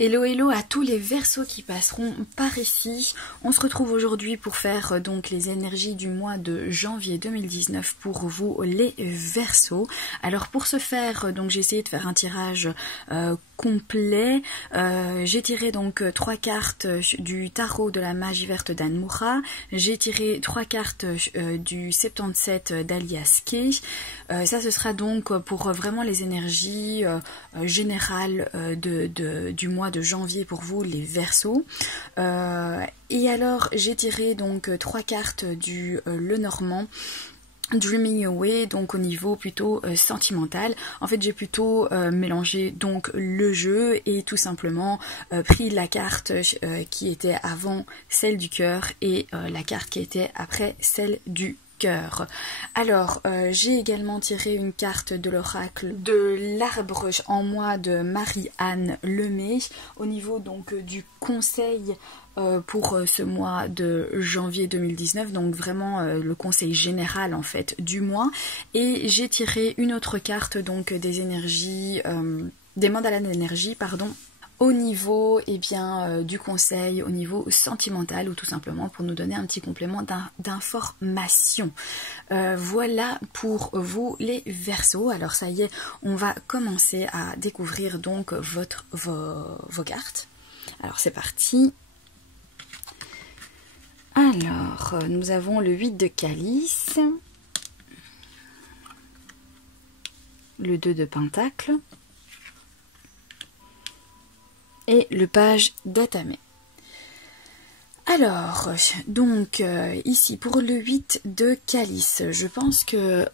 Hello hello à tous les Verseaux qui passeront par ici. On se retrouve aujourd'hui pour faire donc les énergies du mois de janvier 2019 pour vous les Verseaux. Alors pour ce faire, donc j'ai essayé de faire un tirage complet. J'ai tiré donc 3 cartes du tarot de la magie verte d'Anne Moura. J'ai tiré 3 cartes du 77 d'Alias Kay. Ça ce sera donc pour vraiment les énergies générales du mois de janvier pour vous les Verseaux. Et alors j'ai tiré donc 3 cartes du Lenormand Dreaming Away, donc au niveau plutôt sentimental. En fait j'ai plutôt mélangé donc le jeu et tout simplement pris la carte qui était avant celle du cœur et la carte qui était après celle du cœur. Alors j'ai également tiré une carte de l'oracle de l'arbre en moi de Marie-Anne Lemay au niveau donc du conseil pour ce mois de janvier 2019, donc vraiment le conseil général en fait du mois. Et j'ai tiré une autre carte donc des énergies, des mandalas d'énergie, pardon, au niveau du conseil, au niveau sentimental ou tout simplement pour nous donner un petit complément d'information. Voilà pour vous les Verseaux. Alors ça y est, on va commencer à découvrir donc vos cartes. Alors c'est parti. Alors nous avons le 8 de calice, le 2 de pentacle et le page d'atamé. Alors, donc ici pour le 8 de calice, je pense que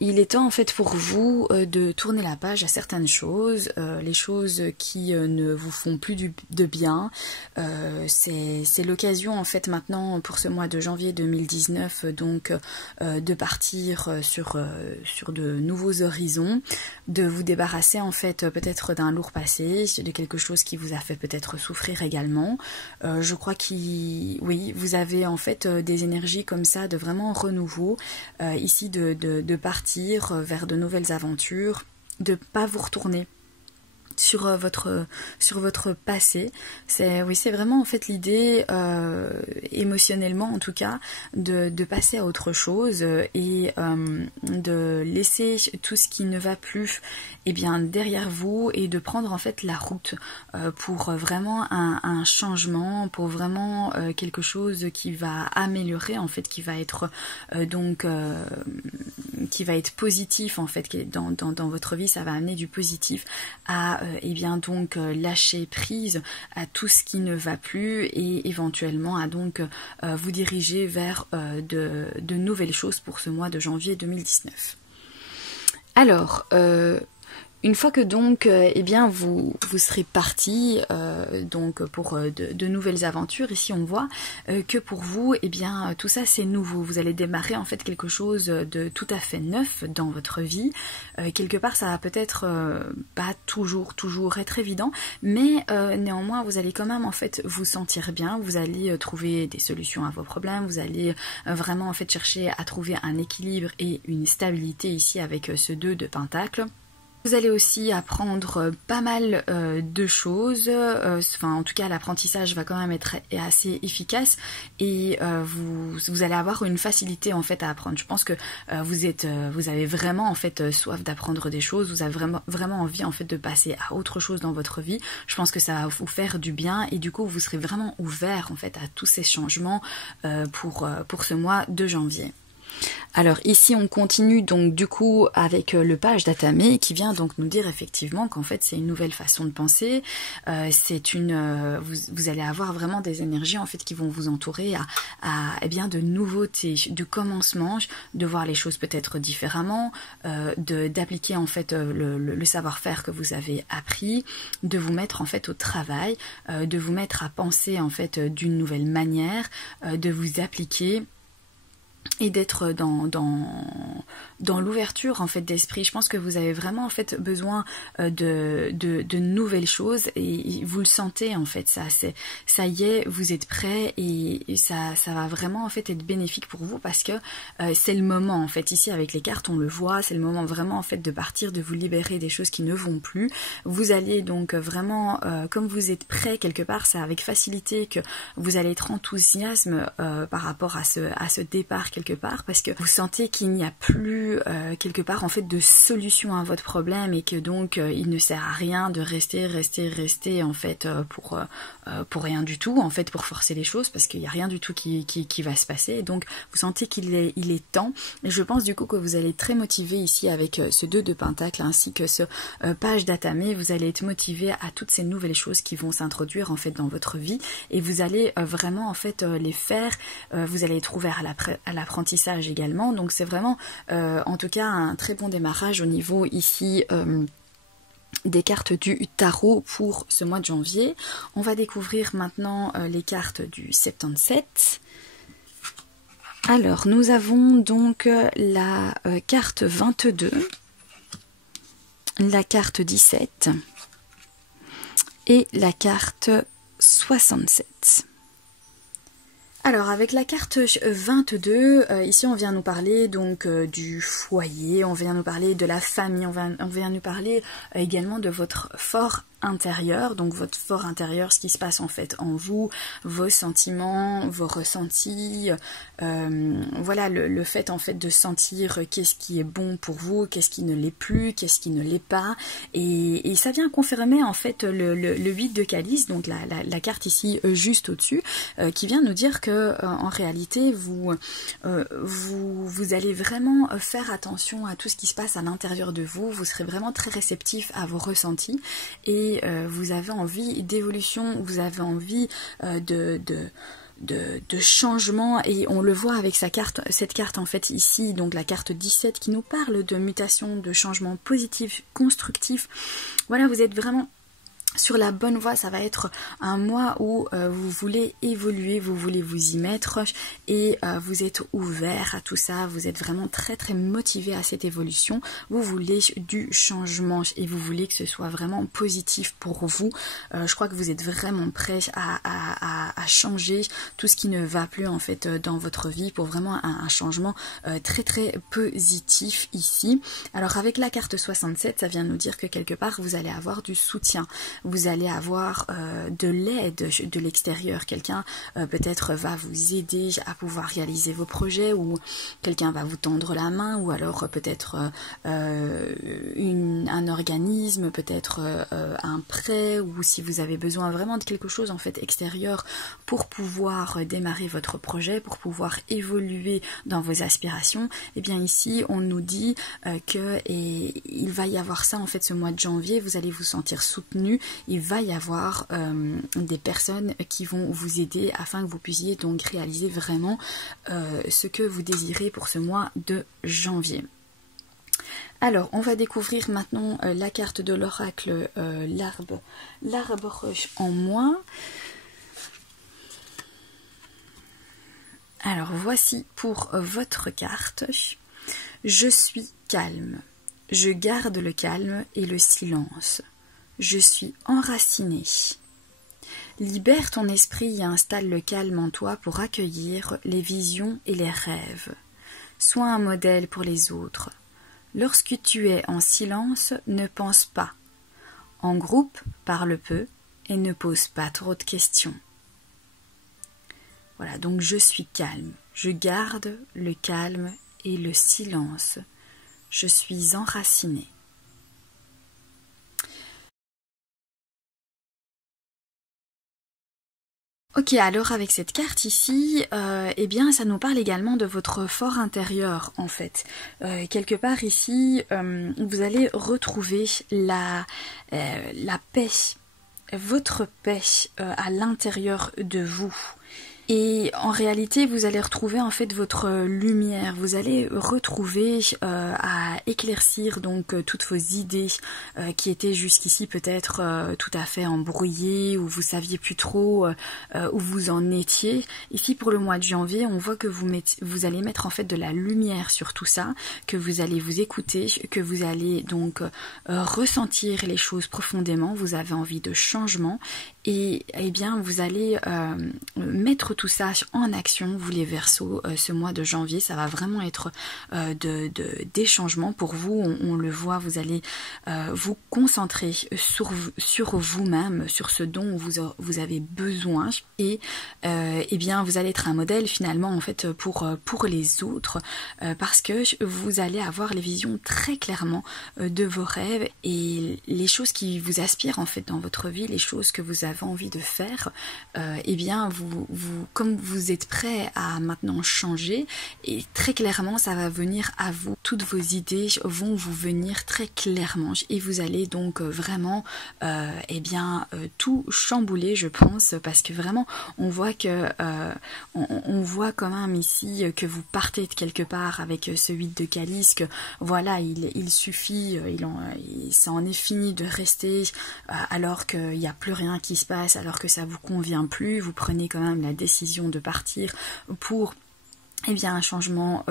il est temps en fait pour vous de tourner la page à certaines choses, les choses qui ne vous font plus de bien. C'est l'occasion en fait maintenant pour ce mois de janvier 2019 donc de partir sur de nouveaux horizons, de vous débarrasser en fait peut-être d'un lourd passé, de quelque chose qui vous a fait peut-être souffrir également. Je crois oui, vous avez en fait des énergies comme ça de vraiment renouveau, ici de partir vers de nouvelles aventures, de ne pas vous retourner sur votre passé. C'est vraiment en fait l'idée émotionnellement en tout cas de passer à autre chose et de laisser tout ce qui ne va plus derrière vous et de prendre en fait la route pour vraiment un changement, pour vraiment quelque chose qui va améliorer en fait, qui va être qui va être positif en fait, dans votre vie. Ça va amener du positif à lâcher prise à tout ce qui ne va plus et éventuellement à donc vous diriger vers de nouvelles choses pour ce mois de janvier 2019. Alors une fois que donc vous serez parti donc pour de nouvelles aventures, ici on voit que pour vous tout ça c'est nouveau. Vous allez démarrer en fait quelque chose de tout à fait neuf dans votre vie. Quelque part ça va peut-être pas toujours être évident, mais néanmoins vous allez quand même en fait vous sentir bien. Vous allez trouver des solutions à vos problèmes. Vous allez vraiment en fait chercher à trouver un équilibre et une stabilité ici avec ce 2 de pentacle. Vous allez aussi apprendre pas mal de choses, en tout cas l'apprentissage va quand même être assez efficace et vous allez avoir une facilité en fait à apprendre. Je pense que vous avez vraiment en fait soif d'apprendre des choses, vous avez vraiment envie en fait de passer à autre chose dans votre vie. Je pense que ça va vous faire du bien et du coup vous serez vraiment ouvert en fait à tous ces changements pour ce mois de janvier. Alors ici on continue donc du coup avec le page d'atamé qui vient donc nous dire effectivement qu'en fait c'est une nouvelle façon de penser, vous allez avoir vraiment des énergies en fait qui vont vous entourer à de nouveautés, de commencements, de voir les choses peut-être différemment, d'appliquer en fait le savoir-faire que vous avez appris, de vous mettre en fait au travail, de vous mettre à penser en fait d'une nouvelle manière, de vous appliquer et d'être dans l'ouverture en fait d'esprit. Je pense que vous avez vraiment en fait besoin de nouvelles choses et vous le sentez en fait, ça y est, vous êtes prêt et ça va vraiment en fait être bénéfique pour vous parce que c'est le moment en fait. Ici avec les cartes on le voit, c'est le moment vraiment en fait de partir, de vous libérer des choses qui ne vont plus. Vous allez donc vraiment, comme vous êtes prêt quelque part, c'est avec facilité que vous allez être enthousiasme par rapport à ce départ quelque part, parce que vous sentez qu'il n'y a plus quelque part en fait de solution à votre problème et que donc il ne sert à rien de rester en fait pour rien du tout, en fait pour forcer les choses, parce qu'il n'y a rien du tout qui va se passer. Donc vous sentez qu'il est temps, et je pense du coup que vous allez être très motivé ici avec ce 2 de Pentacle ainsi que ce page d'Atamé. Vous allez être motivé à toutes ces nouvelles choses qui vont s'introduire en fait dans votre vie, et vous allez vraiment en fait les faire, vous allez être ouvert à l'apprentissage également. Donc c'est vraiment en tout cas un très bon démarrage au niveau ici des cartes du tarot pour ce mois de janvier. On va découvrir maintenant les cartes du 77. Alors nous avons donc la carte 22, la carte 17 et la carte 67. Alors avec la carte 22, ici on vient nous parler donc du foyer, on vient nous parler de la famille, on vient nous parler également de votre fort intérieur, donc votre fort intérieur, ce qui se passe en fait en vous, vos sentiments, vos ressentis, voilà le fait en fait de sentir qu'est-ce qui est bon pour vous, qu'est-ce qui ne l'est plus, qu'est-ce qui ne l'est pas, et ça vient confirmer en fait le 8 de calice, donc la carte ici juste au-dessus, qui vient nous dire que en réalité vous allez vraiment faire attention à tout ce qui se passe à l'intérieur de vous, vous serez vraiment très réceptif à vos ressentis, et vous avez envie d'évolution, vous avez envie de changement, et on le voit avec cette carte en fait ici, donc la carte 17 qui nous parle de mutation, de changement positif, constructif. Voilà, vous êtes vraiment sur la bonne voie. Ça va être un mois où vous voulez évoluer, vous voulez vous y mettre, et vous êtes ouvert à tout ça, vous êtes vraiment très très motivé à cette évolution, vous voulez du changement et vous voulez que ce soit vraiment positif pour vous. Je crois que vous êtes vraiment prêt à changer tout ce qui ne va plus en fait dans votre vie, pour vraiment un changement très très positif ici. Alors avec la carte 67, ça vient nous dire que quelque part vous allez avoir du soutien, vous allez avoir de l'aide de l'extérieur. Quelqu'un peut-être va vous aider à pouvoir réaliser vos projets, ou quelqu'un va vous tendre la main, ou alors peut-être un organisme, peut-être un prêt, ou si vous avez besoin vraiment de quelque chose en fait extérieur pour pouvoir démarrer votre projet, pour pouvoir évoluer dans vos aspirations. Et bien ici on nous dit il va y avoir ça en fait ce mois de janvier, vous allez vous sentir soutenu. Il va y avoir des personnes qui vont vous aider afin que vous puissiez donc réaliser vraiment ce que vous désirez pour ce mois de janvier. Alors, on va découvrir maintenant la carte de l'oracle, l'arbre en moi. Alors, voici pour votre carte. Je suis calme. Je garde le calme et le silence. Je suis enraciné. Libère ton esprit et installe le calme en toi pour accueillir les visions et les rêves. Sois un modèle pour les autres. Lorsque tu es en silence, ne pense pas. En groupe, parle peu et ne pose pas trop de questions. Voilà, donc je suis calme. Je garde le calme et le silence. Je suis enraciné. Ok, alors avec cette carte ici, eh bien ça nous parle également de votre fort intérieur en fait. Quelque part ici, vous allez retrouver la paix, votre paix à l'intérieur de vous. Et en réalité, vous allez retrouver en fait votre lumière, vous allez retrouver à éclaircir donc toutes vos idées qui étaient jusqu'ici peut-être tout à fait embrouillées, ou vous saviez plus trop où vous en étiez. Ici pour le mois de janvier, on voit que vous allez mettre en fait de la lumière sur tout ça, que vous allez vous écouter, que vous allez donc ressentir les choses profondément, vous avez envie de changement, et eh bien vous allez mettre tout ça en action, vous les Verseaux. Ce mois de janvier, ça va vraiment être des changements pour vous. On le voit, vous allez vous concentrer sur vous-même, sur ce dont vous avez besoin, et eh bien vous allez être un modèle finalement en fait pour les autres, parce que vous allez avoir les visions très clairement de vos rêves et les choses qui vous aspirent en fait dans votre vie, les choses que vous avez envie de faire. Eh bien comme vous êtes prêt à maintenant changer, et très clairement ça va venir à vous, toutes vos idées vont vous venir très clairement, et vous allez donc vraiment eh bien tout chambouler, je pense, parce que vraiment on voit que on voit quand même ici que vous partez de quelque part avec ce 8 de calice, que voilà, il suffit, ça en est fini de rester alors qu'il n'y a plus rien qui se passe, alors que ça vous convient plus, vous prenez quand même la décision de partir pour eh bien un changement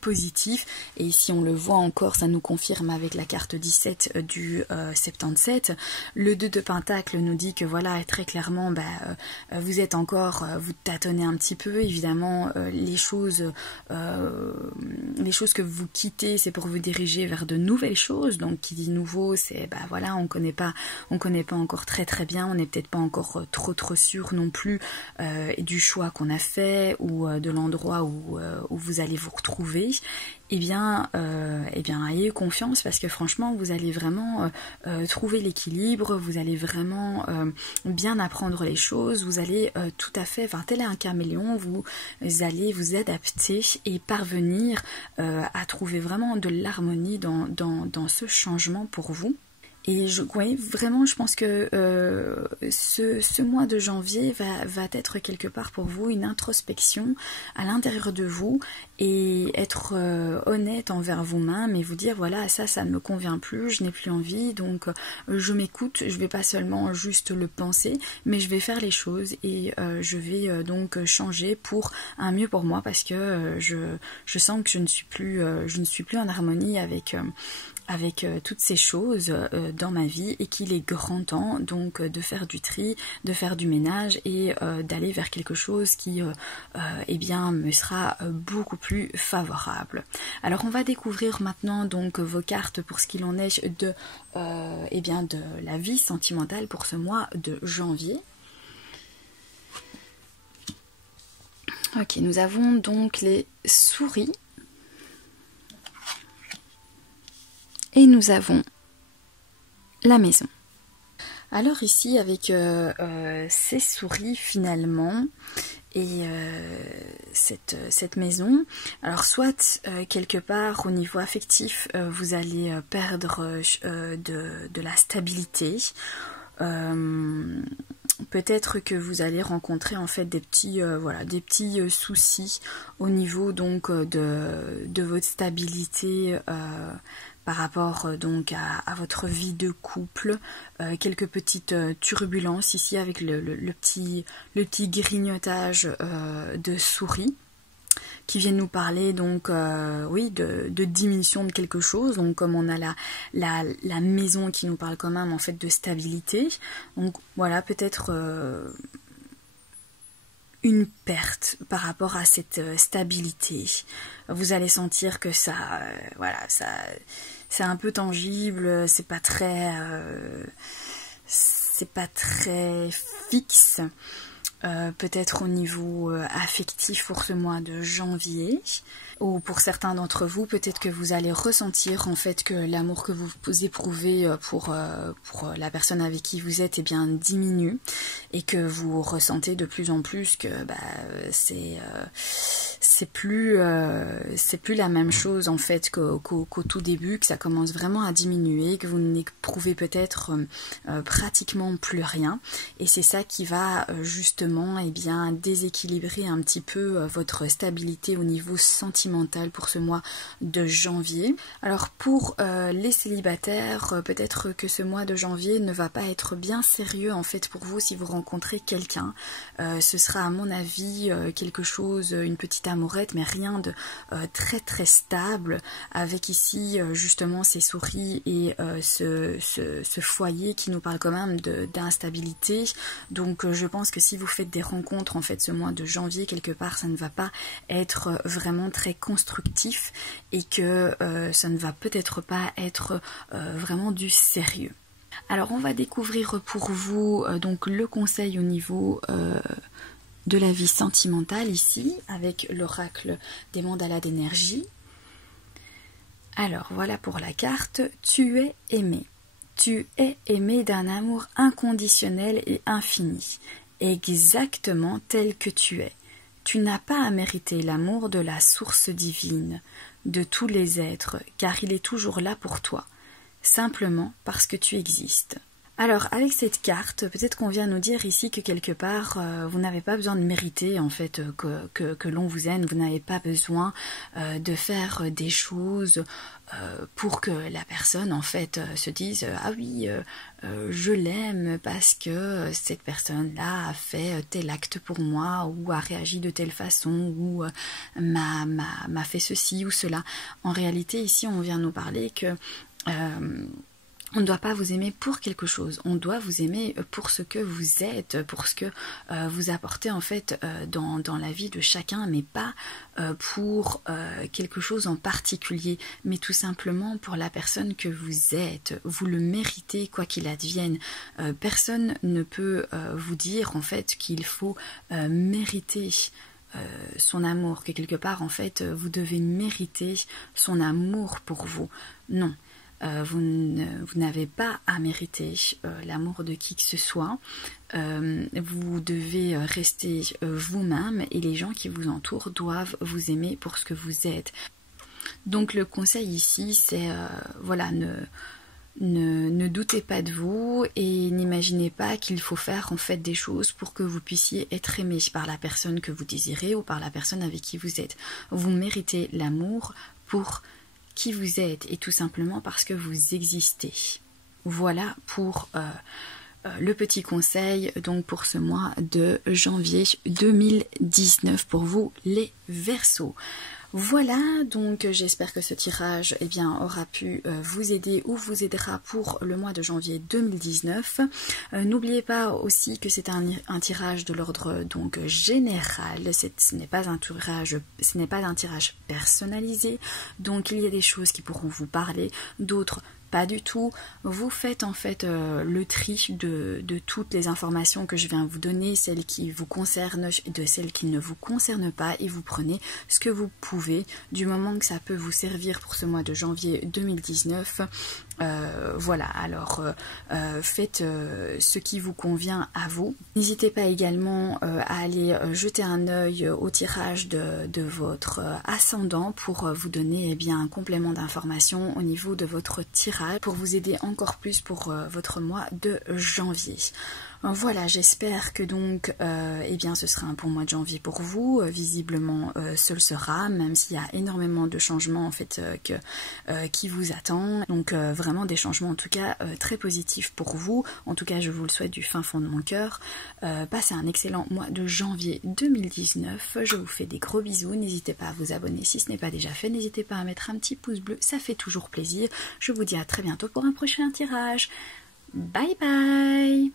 positif. Et ici on le voit encore, ça nous confirme avec la carte 17 du 77. Le 2 de Pentacle nous dit que voilà, très clairement vous êtes encore, vous tâtonnez un petit peu, évidemment les choses que vous quittez, c'est pour vous diriger vers de nouvelles choses. Donc qui dit nouveau, c'est voilà, on connaît pas encore très bien, on n'est peut-être pas encore trop sûr non plus du choix qu'on a fait, ou de l'endroit où vous allez vous retrouver. Eh bien ayez confiance, parce que franchement vous allez vraiment trouver l'équilibre, vous allez vraiment bien apprendre les choses, vous allez tout à fait, tel un caméléon, vous allez vous adapter et parvenir à trouver vraiment de l'harmonie dans ce changement pour vous. Et vraiment, je pense que ce mois de janvier va être quelque part pour vous une introspection à l'intérieur de vous, et être honnête envers vous-même et vous dire voilà, ça ne me convient plus, je n'ai plus envie, donc je m'écoute, je vais pas seulement juste le penser, mais je vais faire les choses, et je vais donc changer pour un mieux pour moi, parce que je sens que je ne suis plus en harmonie avec toutes ces choses dans ma vie, et qu'il est grand temps donc de faire du tri, de faire du ménage, et d'aller vers quelque chose qui eh bien me sera beaucoup plus favorable. Alors on va découvrir maintenant donc vos cartes pour ce qu'il en est de eh bien de la vie sentimentale pour ce mois de janvier. Ok, nous avons donc les souris. Et nous avons la maison. Alors ici avec ces souris finalement, et cette maison, alors soit quelque part au niveau affectif vous allez perdre de la stabilité, peut-être que vous allez rencontrer en fait des petits soucis au niveau donc de votre stabilité par rapport donc à votre vie de couple, quelques petites turbulences ici avec le petit grignotage de souris qui viennent nous parler donc de diminution de quelque chose. Donc comme on a la maison qui nous parle quand même en fait de stabilité, donc voilà, peut-être une perte par rapport à cette stabilité. Vous allez sentir que ça c'est un peu tangible, c'est pas très fixe. Peut-être au niveau affectif pour ce mois de janvier, ou pour certains d'entre vous, peut-être que vous allez ressentir en fait que l'amour que vous éprouvez pour la personne avec qui vous êtes diminue, et que vous ressentez de plus en plus que c'est plus la même chose en fait qu'au tout début, que ça commence vraiment à diminuer, que vous n'éprouvez peut-être pratiquement plus rien, et c'est ça qui va justement justement déséquilibrer un petit peu votre stabilité au niveau sentimental pour ce mois de janvier. Alors pour les célibataires, peut-être que ce mois de janvier ne va pas être bien sérieux en fait pour vous si vous rencontrez quelqu'un. Ce sera à mon avis quelque chose, une petite amourette, mais rien de très très stable, avec ici justement ces souris et ce foyer qui nous parle quand même d'instabilité. Donc je pense que si vous faites des rencontres en fait ce mois de janvier, quelque part ça ne va pas être vraiment très constructif et que ça ne va peut-être pas être vraiment du sérieux. Alors on va découvrir pour vous donc le conseil au niveau de la vie sentimentale ici avec l'oracle des mandalas d'énergie. Alors voilà pour la carte, tu es aimé. Tu es aimé d'un amour inconditionnel et infini, exactement tel que tu es. Tu n'as pas à mériter l'amour de la source divine, de tous les êtres, car il est toujours là pour toi, simplement parce que tu existes. Alors avec cette carte, peut-être qu'on vient nous dire ici que quelque part, vous n'avez pas besoin de mériter en fait que l'on vous aime, vous n'avez pas besoin de faire des choses pour que la personne en fait se dise ah oui je l'aime parce que cette personne-là a fait tel acte pour moi ou a réagi de telle façon ou m'a fait ceci ou cela. En réalité ici on vient nous parler que on ne doit pas vous aimer pour quelque chose, on doit vous aimer pour ce que vous êtes, pour ce que vous apportez en fait dans la vie de chacun, mais pas pour quelque chose en particulier, mais tout simplement pour la personne que vous êtes. Vous le méritez quoi qu'il advienne. Personne ne peut vous dire en fait qu'il faut mériter son amour, que quelque part en fait vous devez mériter son amour pour vous. Non. Vous n'avez pas à mériter l'amour de qui que ce soit. Vous devez rester vous-même et les gens qui vous entourent doivent vous aimer pour ce que vous êtes. Donc le conseil ici c'est voilà, ne doutez pas de vous et n'imaginez pas qu'il faut faire en fait des choses pour que vous puissiez être aimé par la personne que vous désirez ou par la personne avec qui vous êtes. Vous méritez l'amour pour qui vous êtes et tout simplement parce que vous existez. Voilà pour le petit conseil donc pour ce mois de janvier 2019 pour vous les Verseaux. Voilà, donc j'espère que ce tirage aura pu vous aider ou vous aidera pour le mois de janvier 2019. N'oubliez pas aussi que c'est un tirage de l'ordre donc général, ce n'est pas un tirage personnalisé, donc il y a des choses qui pourront vous parler, d'autres pas du tout. Vous faites en fait le tri de toutes les informations que je viens vous donner, celles qui vous concernent, de celles qui ne vous concernent pas, et vous prenez ce que vous pouvez, du moment que ça peut vous servir pour ce mois de janvier 2019. Voilà, alors faites ce qui vous convient à vous. N'hésitez pas également à aller jeter un œil au tirage de votre ascendant pour vous donner un complément d'information au niveau de votre tirage pour vous aider encore plus pour votre mois de janvier. Voilà, j'espère que donc ce sera un bon mois de janvier pour vous. Visiblement ce le sera, même s'il y a énormément de changements en fait qui vous attendent. Donc vraiment des changements en tout cas très positifs pour vous. En tout cas je vous le souhaite du fin fond de mon cœur. Passez un excellent mois de janvier 2019. Je vous fais des gros bisous. N'hésitez pas à vous abonner si ce n'est pas déjà fait. N'hésitez pas à mettre un petit pouce bleu, ça fait toujours plaisir. Je vous dis à très bientôt pour un prochain tirage. Bye bye.